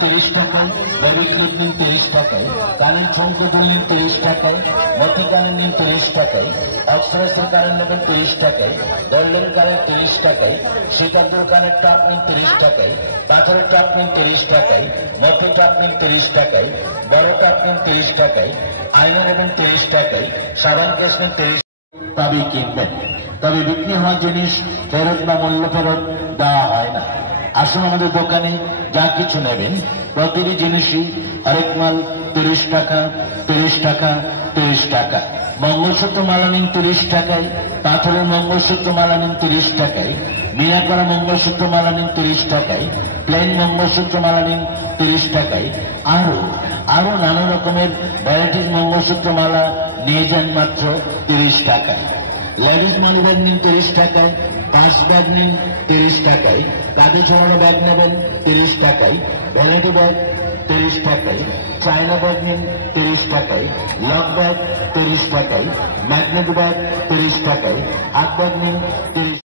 30 টাকায়, baby clip নিন 30 টাকায়, কানের ঝুমকো নিন 30 টাকায়, মতি কানের নিন 30 টাকায়, অক্সরাসের কানের নেবেন 30 টাকায়, গোল্ডেন কানের 30 টাকায়, সীতাপুর কানের টপ নিন 30 টাকায়, পাথরের টপ নিন 30 টাকায়, মতি টপ নিন 30 টাকায়, বড় টপ নিন 30 টাকায়, আয়না নেবেন 30 টাকায়, সাবান কেস নিন 30 তবেই কিনবেন। তবে বিক্রি হওয়া জিনিস ফেরত বা মূল্য ফেরত দেওয়া হয় না। আসুন আমাদের দোকানে যা কিছু নেবেন প্রতিটি জিনিসই হরেক মাল 30 টাকা, 30 টাকা, 30 টাকা। মঙ্গলসূত্র মালা নিন 30 টাকায়, পাথরের মঙ্গলসূত্র মালা নিন 30 টাকায়, মিনা করা মঙ্গলসূত্র মালা নিন 30 টাকায়, প্লেন মঙ্গলসূত্র মালা নিন 30 টাকায়। আরো নানা রকমের ভ্যারাইটিস মঙ্গলসূত্র মালা নিয়ে যান মাত্র 30 টাকায়। লেডিস মানি ব্যাগ নিন 30 টাকায়, পার্স ব্যাগ নিন 30 টাকায়, কাঁধে ঝোলানো ব্যাগ নেবেন 30 টাকায়, ভ্যানিটি ব্যাগ 30 টাকায়, চায়না ব্যাগ নিন 30 টাকায়, লক ব্যাগ 30 টাকায়, ম্যাগনেট ব্যাগ 30 টাকায়, হাত ব্যাগ নিন 30।